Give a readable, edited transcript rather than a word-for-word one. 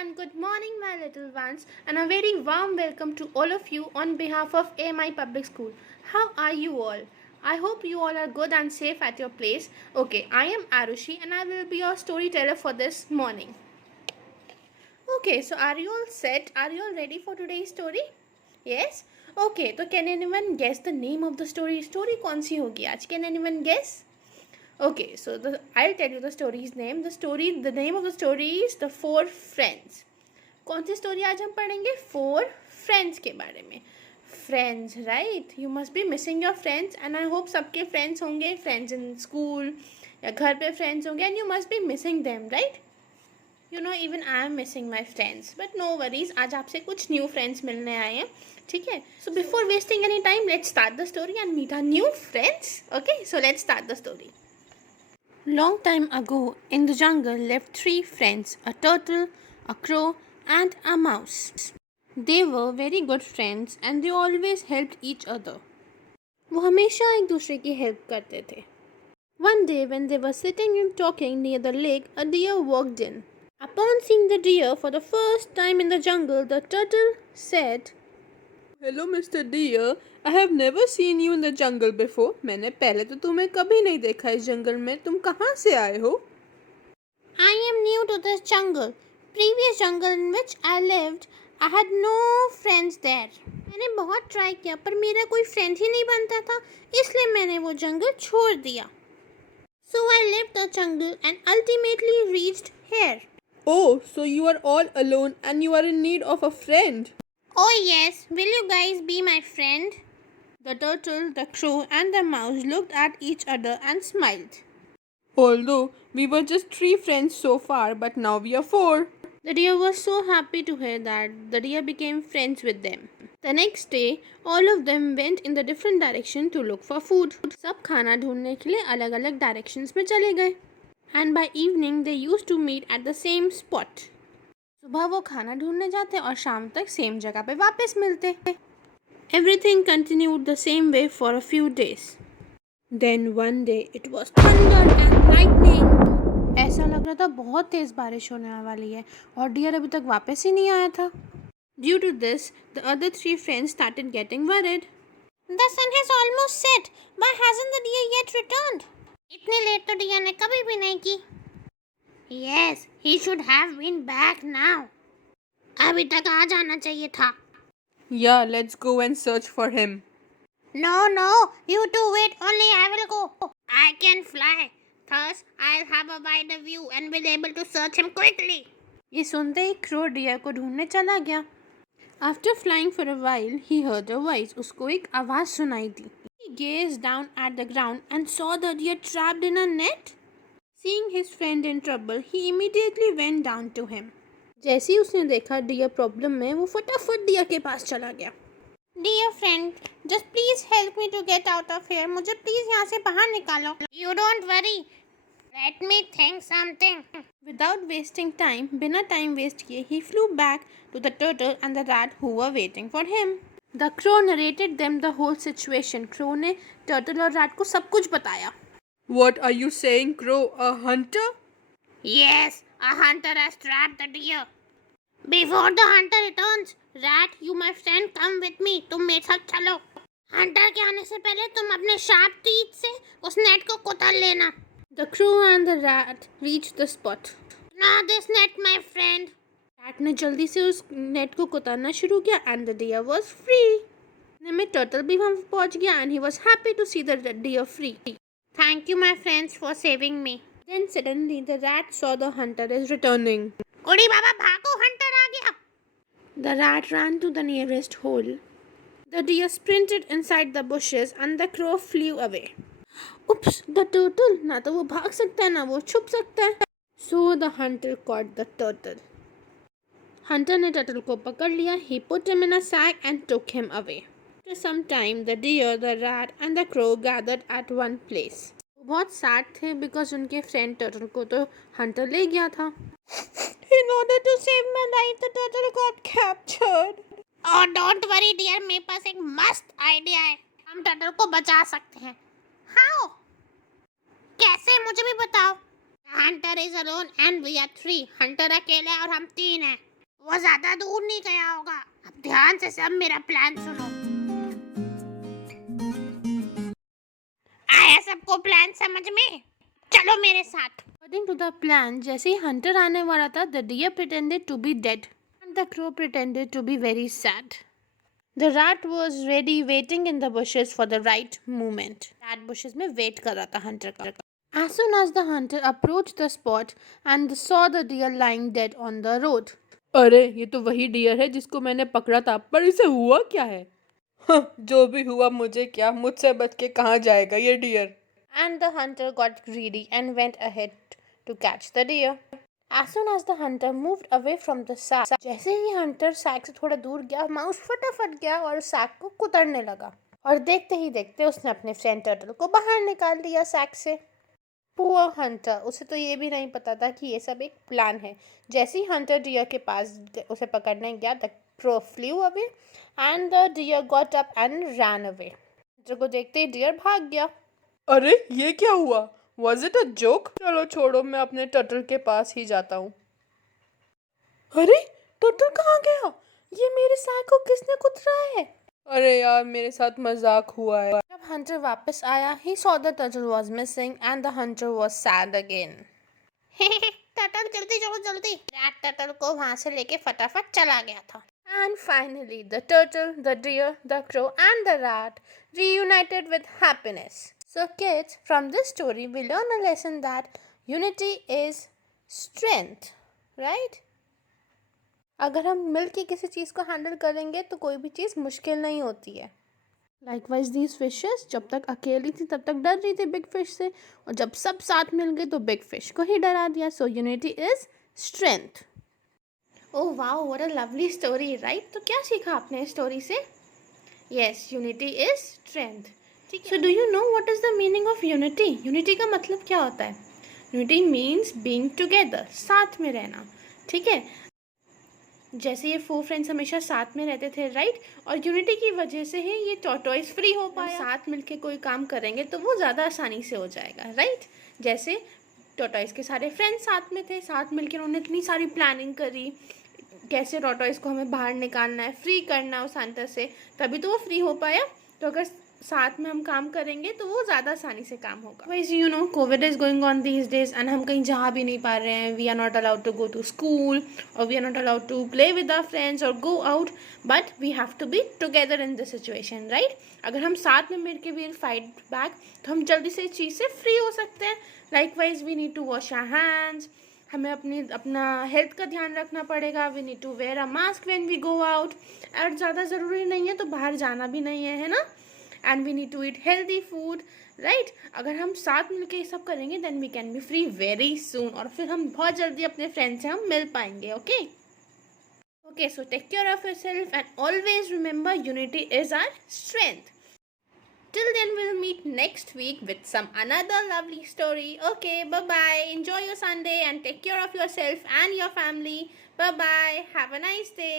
and good morning, my little ones, and a very warm welcome to all of you on behalf of AMI Public School. How are you all? I hope you all are good and safe at your place. Okay, I am Arushi and I will be your storyteller for this morning. Okay, so are you all set? Are you all ready for today's story? Yes? Okay, so can anyone guess the name of the story? Story कौन सी होगी आज? Can anyone guess? Okay, so I'll tell you the story's name. The name of the story is The Four Friends. कौन सी story आज हम पढ़ेंगे? 4 friends के बारे में. Friends, right? You must be missing your friends and I hope सबके friends होंगे, friends in school या घर पे फ्रेंड्स होंगे, and you must be missing them, right? You know, even I am missing my friends, but no worries, आज आपसे कुछ new friends मिलने आए हैं. ठीक है, so before wasting any time, let's start the story and meet our new friends. Okay, so let's start the story. Long time ago, in the jungle lived 3 friends, a turtle, a crow, and a mouse. They were very good friends and they always helped each other. वो हमेशा एक दूसरे की help करते थे. One day when they were sitting and talking near the lake, a deer walked in. Upon seeing the deer for the first time in the jungle, the turtle said, hello mister deer, I have never seen you in the jungle before. मैंने पहले तो तुम्हें कभी नहीं देखा इस जंगल में. तुम कहाँ से आए हो? I am new to this jungle. Previous jungle in which I lived, I had no friends there. मैंने बहुत ट्राई किया पर मेरा कोई फ्रेंड ही नहीं बनता था, इसलिए मैंने वो जंगल छोड़ दिया. So I left the jungle and ultimately reached here. Oh, so you are all alone and you are in need of a friend. Oh yes, will you guys be my friend? The turtle, the crow and the mouse looked at each other and smiled. Although we were just 3 friends so far, but now we are 4. The deer was so happy to hear that. The deer became friends with them. The next day, all of them went in the different direction to look for food. सब खाना ढूंढने के लिए अलग-अलग directions में चले गए. And by evening, they used to meet at the same spot. सुबह वो खाना ढूंढने जाते और शाम तक सेम जगह पे वापस मिलते. Everything continued the same way for a few days. Then one day it was thunder and lightning. ऐसा लग रहा था बहुत तेज बारिश होने वाली है और डियर अभी तक वापस ही नहीं आया था. Due to this, the other 3 friends started getting worried. The sun has almost set. Why hasn't the deer yet returned? इतनी लेट तो डियर ने कभी भी नहीं की. Yes, he should have been back now. अभी तक आ जाना चाहिए था. Yeah, let's go and search for him. No, you two wait. Only I will go. I can fly. Thus, I'll have a wider view and will able to search him quickly. ये सुनते ही crow dear को ढूंढने चला गया. After flying for a while, he heard a voice. उसको एक आवाज सुनाई दी. He gazed down at the ground and saw the deer trapped in a net. Seeing his friend in trouble, he immediately went down to him. जैसे ही उसने देखा dear problem में, वो फटाफट डियर के पास चला गया. Dear friend, just please help me to get out of here. मुझे प्लीज यहाँ से बाहर निकालो. You don't worry. Let me think something. Without wasting time, बिना टाइम वेस्ट किए, he flew back to the turtle and the rat who were waiting for him. The crow narrated them the whole situation. Crow ने turtle और rat को सब कुछ बताया. What are you saying, Crow? A hunter? Yes, a hunter has trapped the deer. Before the hunter returns, rat, you my friend, come with me. तुम मेरे साथ चलो. हंटर के आने से पहले तुम अपने शार्प टीथ से उस नेट को कुतर लेना. The crow and the rat reached the spot. Now this net, my friend. rat ने जल्दी से उस नेट को कुतरना शुरू किया and the deer was free. इतने में turtle भी वहाँ पहुँच गया and he was happy to see the deer free. Thank you, my friends, for saving me. Then suddenly the rat saw the hunter is returning. Odi baba, bhago, hunter aa gaya. The rat ran to the nearest hole. The deer sprinted inside the bushes and the crow flew away. Oops, the turtle. ना तो वो भाग सकता है ना वो छुप सकता है. So the hunter caught the turtle. Hunter ने turtle को पकड़ लिया. He put him in a sack and took him away. After some time, the deer, the rat and the crow gathered at one place. वो बहुत sad थे because उनके friend turtle को तो हंटर ले गया था. In order to save my life, the turtle got captured. Oh, don't worry, dear. मेरे पास एक मस्त आइडिया है. हम टर्टल को बचा सकते हैं. How? कैसे, मुझे भी बताओ. Hunter is alone and we are 3. Hunter अकेला है और हम 3 हैं. वो ज्यादा दूर नहीं गया होगा। अब ध्यान से सब मेरा प्लान सुनो। आया सबको प्लान समझ में? चलो मेरे साथ। According to the plan, जैसे ही हंटर आने वाला था, the deer pretended to be dead and the crow pretended to be very sad. The rat was ready waiting in the bushes for the right moment. Rat bushes में wait कर रहा था hunter का. As soon as the hunter approached the spot and saw the deer lying dead on the road. अरे ये तो वही dear है जिसको मैंने पकड़ा था, पर इसे हुआ क्या है? जो भी हुआ मुझे क्या, मुझसे बच के कहाँ जाएगा ये dear? And the hunter got greedy and went ahead to catch the deer. As soon as the hunter moved away from the sack, जैसे ही hunter sack से थोड़ा दूर गया, माउस फटाफट गया और sack को कुतरने लगा। और देखते ही देखते उसने अपने फ्रेंड टर्टल को बाहर निकाल दिया sack से। पुअर हंटर, उसे तो ये भी नहीं पता था कि ये सब एक प्लान है। जैसे ही हंटर डियर के पास उसे पकड़ने गया, the crow flew away and the deer got up and ran away. Hunter को देखते ही डियर भाग गया। अरे ये क्या हुआ? Was it a joke? चलो छोड़ो, मैं अपने टर्टल के पास ही जाता हूँ। अरे टर्टल कहाँ गया? ये मेरे सैक को किसने कुतरा है? अरे यार मेरे साथ मजाक हुआ है। जब हंटर वापस आया, he saw the turtle was missing and the hunter was sad again. Turtle जल्दी चलो जल्दी। रैट टर्टल को वहां से लेके फटाफट चला गया था। And finally, the turtle, the deer, the crow, and the rat reunited with happiness. So, kids, from this story, we learn a lesson that unity is strength, right? अगर हम मिल के किसी चीज़ को हैंडल करेंगे तो कोई भी चीज़ मुश्किल नहीं होती है। लाइकवाइज दीज फिशेस जब तक अकेली थी तब तक डर रही थी बिग फिश से, और जब सब साथ मिल गए तो बिग फिश को ही डरा दिया। So unity is strength. Oh wow, what a lovely story, right? तो क्या सीखा आपने इस स्टोरी से? Yes, unity is strength. ठीक है। So do you know what is the meaning of unity? Unity का मतलब क्या होता है? यूनिटी मीन्स बीइंग टुगेदर, साथ में रहना। ठीक है, जैसे ये 4 फ्रेंड्स हमेशा साथ में रहते थे, राइट? और यूनिटी की वजह से ही ये टॉर्टोइस फ्री हो पाया। साथ मिलके कोई काम करेंगे तो वो ज़्यादा आसानी से हो जाएगा, राइट? जैसे टॉर्टोइस के सारे फ्रेंड्स साथ में थे, साथ मिलके उन्होंने इतनी सारी प्लानिंग करी, कैसे टॉर्टोइस को हमें बाहर निकालना है, फ्री करना है उस हंटर से, तभी तो वो फ्री हो पाया। तो अगर साथ में हम काम करेंगे तो वो ज़्यादा आसानी से काम होगा। वैसे you know Covid is going on these days and हम कहीं जा भी नहीं पा रहे हैं। We are not allowed to go to school और we are not allowed to play with our friends और go out, but we have to be together in this situation, right? अगर हम साथ में मिल के वील फाइट बैक तो हम जल्दी से इस चीज़ से फ्री हो सकते हैं। Likewise we need to wash our hands, हमें अपना हेल्थ का ध्यान रखना पड़ेगा। We need to wear a mask when we go out, और ज़्यादा ज़रूरी नहीं है तो बाहर जाना भी नहीं है ना? And we need to eat healthy food, right? अगर हम साथ मिलकर ये सब करेंगे then we can be free very soon, और फिर हम बहुत जल्दी अपने फ्रेंड से हम मिल पाएंगे। Okay okay, so take care of yourself and always remember unity is our strength. Till then, we'll meet next week with some another lovely story. Okay, bye bye. Enjoy your Sunday and take care of yourself and your family. Bye bye. Have a nice day.